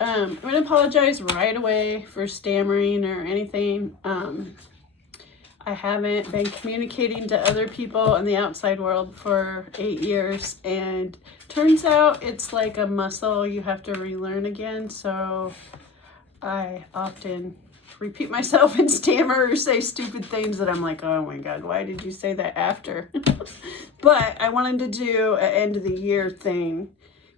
I'm going to apologize right away for stammering or anything. I haven't been communicating to other people in the outside world for 8 years, and turns out it's like a muscle you have to relearn again. So I often repeat myself and stammer or say stupid things that I'm like, oh my God, why did you say that after? But I wanted to do an end of the year thing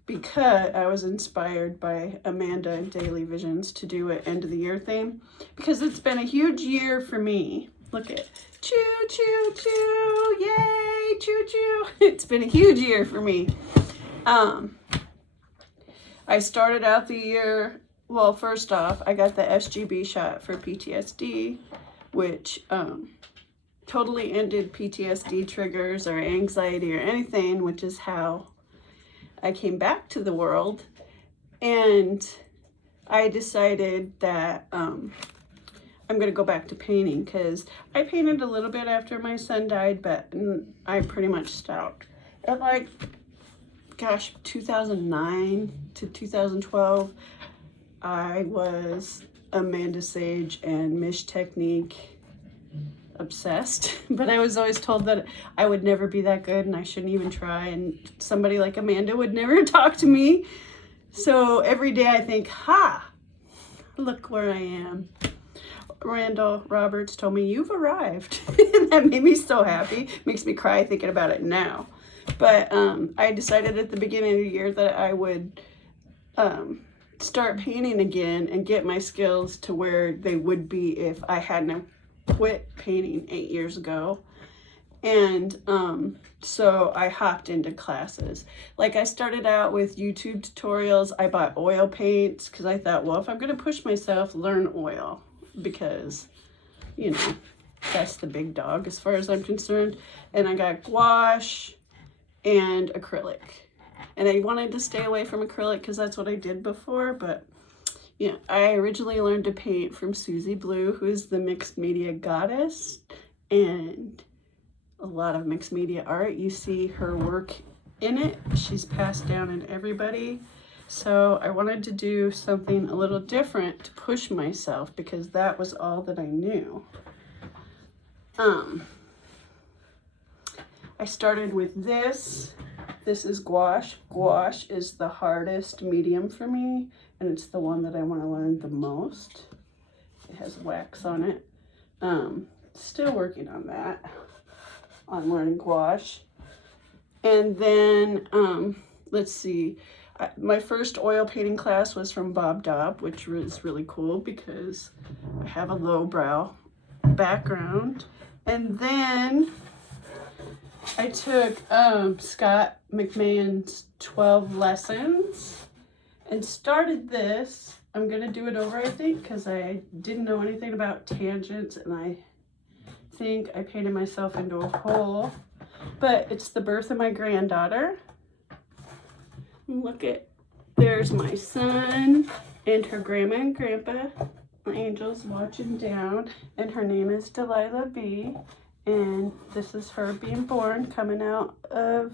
because I was inspired by Amanda and Daily Visions to do an end of the year thing, because it's been a huge year for me. Look at choo choo choo, yay, choo choo. It's been a huge year for me. I started out the year, well, first off, I got the SGB shot for PTSD, which totally ended PTSD triggers or anxiety or anything, which is how I came back to the world. And I decided that I'm going to go back to painting, because I painted a little bit after my son died, but I pretty much stopped. At like, gosh, 2009 to 2012, I was Amanda Sage and Mish Technique obsessed, but I was always told that I would never be that good and I shouldn't even try, and somebody like Amanda would never talk to me. So every day I think, look where I am. Randall Roberts told me, you've arrived. And that made me so happy. Makes me cry thinking about it now. But I decided at the beginning of the year that I would start painting again and get my skills to where they would be if I hadn't quit painting 8 years ago. And so I hopped into classes. Like, I started out with YouTube tutorials. I bought oil paints because I thought, well, if I'm going to push myself, learn oil, because, you know, that's the big dog as far as I'm concerned. And I got gouache and acrylic. And I wanted to stay away from acrylic because that's what I did before. But, you know, I originally learned to paint from Susie Blue, who is the mixed media goddess. And a lot of mixed media art, you see her work in it. She's passed down in everybody. So I wanted to do something a little different to push myself, because that was all that I knew. I started with this. This is gouache. Gouache is the hardest medium for me, and it's the one that I want to learn the most. It has wax on it. Still working on that, on learning gouache. And then, let's see. My first oil painting class was from Bob Daub, which was really cool because I have a lowbrow background. And then I took Scott McMahon's 12 lessons and started this. I'm going to do it over, I think, because I didn't know anything about tangents, and I think I painted myself into a hole. But it's the birth of my granddaughter. Look at, there's my son and her grandma and grandpa, angels watching down, and her name is Delilah B. And this is her being born, coming out of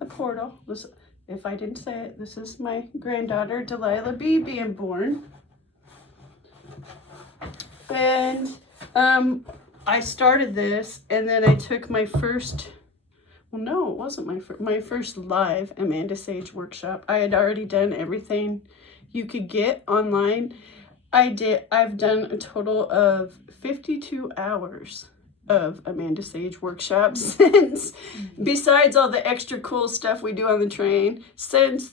the portal. This, if I didn't say it, this is my granddaughter Delilah B being born. And I started this, and then I took my first, well, no, it wasn't my first live Amanda Sage workshop. I had already done everything you could get online. I've done a total of 52 hours of Amanda Sage workshops since, besides all the extra cool stuff we do on the train. Since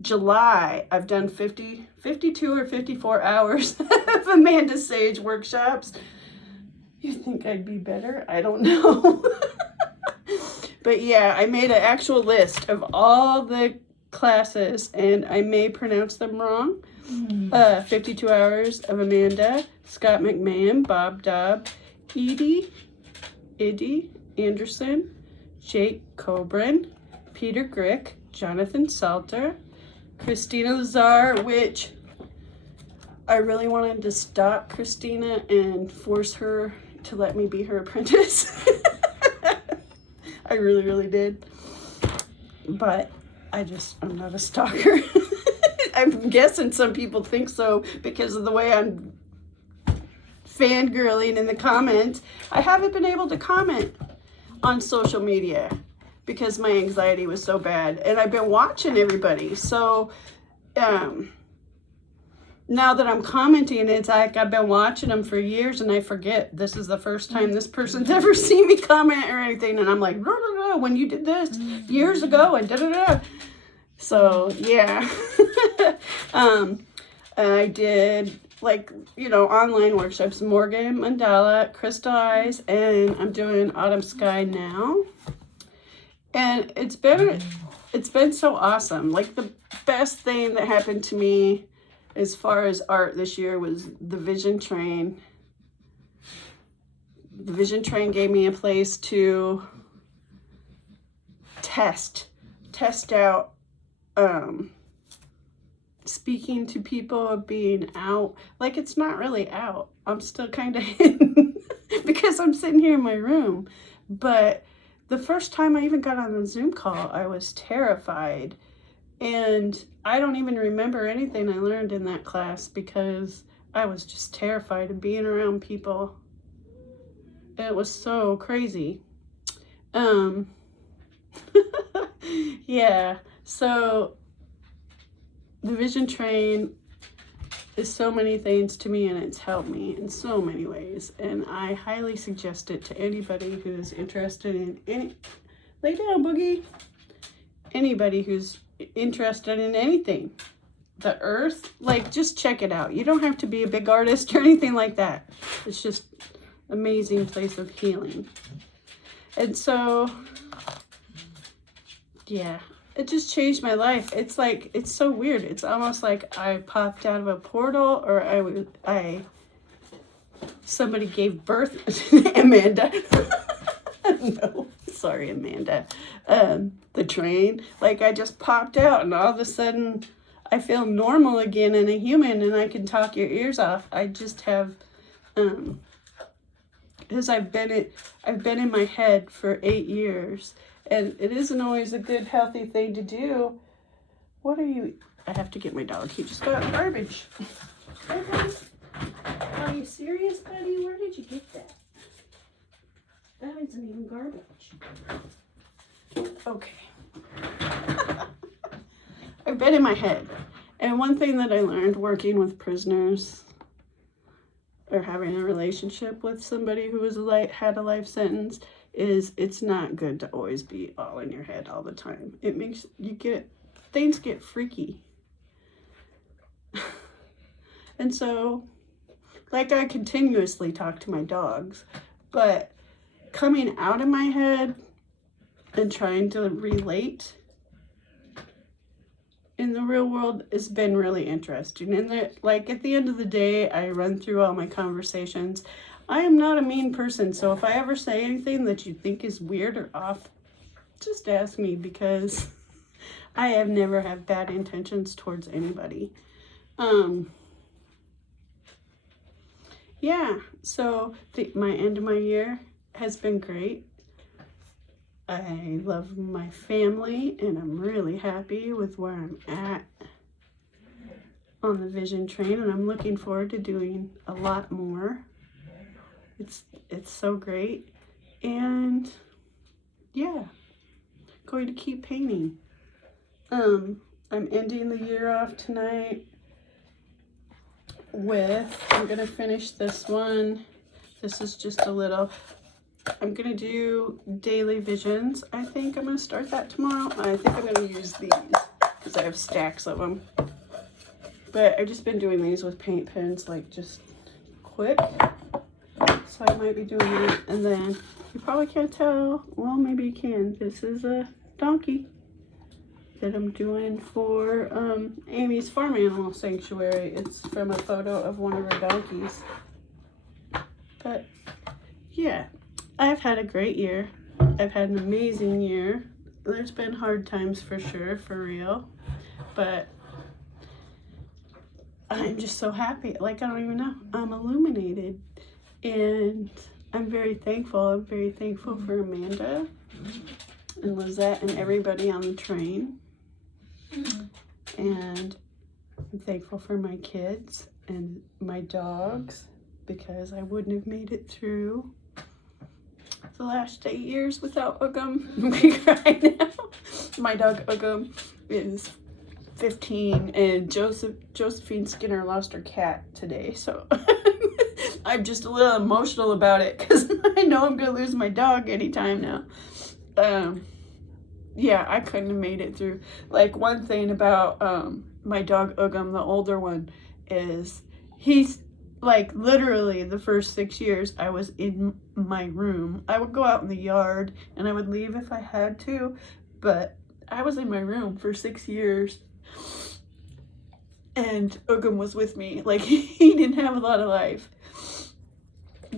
July, I've done 52 or 54 hours of Amanda Sage workshops. You think I'd be better? I don't know. But yeah, I made an actual list of all the classes, and I may pronounce them wrong. 52 hours of Amanda, Scott McMahon, Bob Daub, Iddy Anderson, Jake Cobran, Peter Grick, Jonathan Salter, Christina Lazar, which I really wanted to stop Christina and force her to let me be her apprentice. I really, really did. But I'm not a stalker. I'm guessing some people think so because of the way I'm fangirling in the comments. I haven't been able to comment on social media because my anxiety was so bad, and I've been watching everybody. So now that I'm commenting, it's like I've been watching them for years, and I forget this is the first time this person's ever seen me comment or anything, and I'm like, no, no, no, when you did this years ago, and da-da-da. So, yeah. I did, like, you know, online workshops, Morgan Mandala, Crystal Eyes, and I'm doing Autumn Sky now. And it's been so awesome. Like, the best thing that happened to me as far as art this year was the Vision Train. The Vision Train gave me a place to test out speaking to people, of being out. Like, it's not really out. I'm still kind of hidden because I'm sitting here in my room. But the first time I even got on the Zoom call, I was terrified. And I don't even remember anything I learned in that class because I was just terrified of being around people. It was so crazy. Yeah, so the Vision Train is so many things to me, and it's helped me in so many ways. And I highly suggest it to anybody who's interested in lay down, Boogie. Anybody who's interested in anything. The earth, like, just check it out. You don't have to be a big artist or anything like that. It's just an amazing place of healing. And so, yeah, it just changed my life. It's like, it's so weird. It's almost like I popped out of a portal, or somebody gave birth Amanda. No, sorry, Amanda. The train, like, I just popped out, and all of a sudden I feel normal again and a human, and I can talk your ears off. I just have, because I've been in my head for 8 years, and it isn't always a good, healthy thing to do. What are you? I have to get my dog. He just got garbage. Hey, buddy. Are you serious, buddy? Where did you get that? That isn't even garbage. Okay. I've been in my head. And one thing that I learned working with prisoners, or having a relationship with somebody who was had a life sentence, is it's not good to always be all in your head all the time. It makes things get freaky. And so, like, I continuously talk to my dogs, but coming out of my head and trying to relate in the real world has been really interesting. And like, at the end of the day, I run through all my conversations. I am not a mean person, so if I ever say anything that you think is weird or off, just ask me, because I have never had bad intentions towards anybody. Yeah, so my end of my year has been great. I love my family, and I'm really happy with where I'm at on the Vision Train, and I'm looking forward to doing a lot more. It's so great. And yeah, going to keep painting. I'm ending the year off tonight with, I'm gonna finish this one. This is just a little, I'm gonna do daily visions. I think I'm gonna start that tomorrow. I think I'm gonna use these because I have stacks of them. But I've just been doing these with paint pens, like, just quick. So I might be doing that. And then you probably can't tell. Well, maybe you can. This is a donkey that I'm doing for Amy's farm animal sanctuary. It's from a photo of one of her donkeys. But yeah, I've had a great year. I've had an amazing year. There's been hard times for sure, for real. But I'm just so happy. Like, I don't even know. I'm illuminated. And I'm very thankful. I'm very thankful for Amanda and Lizette and everybody on the train. And I'm thankful for my kids and my dogs, because I wouldn't have made it through the last 8 years without Ugum. We cry now. My dog Ugum is 15, and Josephine Skinner lost her cat today, so I'm just a little emotional about it because I know I'm gonna lose my dog anytime now. Yeah, I couldn't have made it through. Like, one thing about my dog Ugum, the older one, is he's like literally the first 6 years I was in my room. I would go out in the yard and I would leave if I had to, but I was in my room for 6 years. And Ugum was with me. Like, he didn't have a lot of life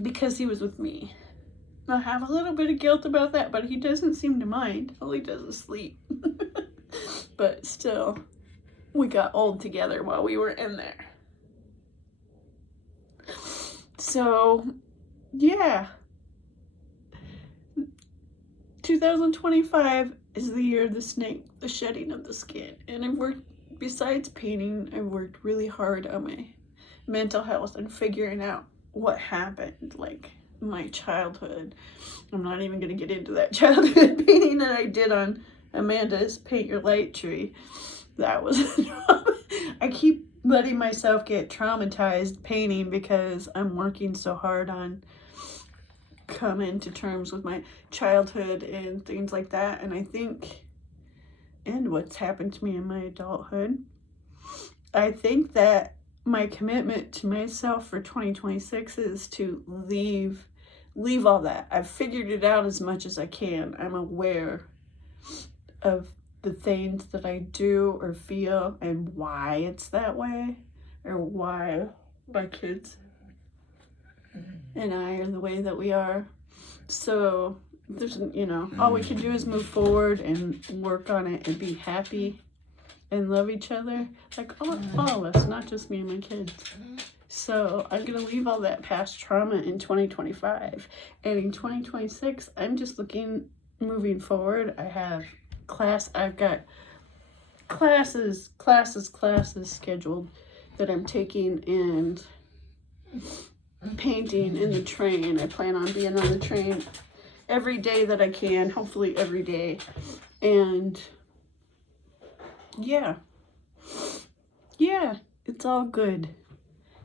because he was with me. I have a little bit of guilt about that, but he doesn't seem to mind. All he does is sleep. But still, we got old together while we were in there. So, yeah. 2025 is the year of the snake, the shedding of the skin. And I've worked, besides painting, I've worked really hard on my mental health and figuring out what happened, like my childhood. I'm not even going to get into that childhood painting that I did on Amanda's Paint Your Light tree. That was I keep letting myself get traumatized painting because I'm working so hard on coming to terms with my childhood and things like that. And I think, and what's happened to me in my adulthood, I think that my commitment to myself for 2026 is to leave all that. I've figured it out as much as I can. I'm aware of the things that I do or feel and why it's that way, or why my kids and I are the way that we are. So there's, all we can do is move forward and work on it and be happy and love each other, like all of us, not just me and my kids. So I'm gonna leave all that past trauma in 2025, and in 2026 I'm just moving forward. I've got classes scheduled that I'm taking, and painting in the train. I plan on being on the train every day that I can, hopefully every day. And yeah, it's all good.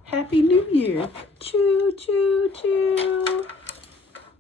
Happy New Year. Choo, choo, choo.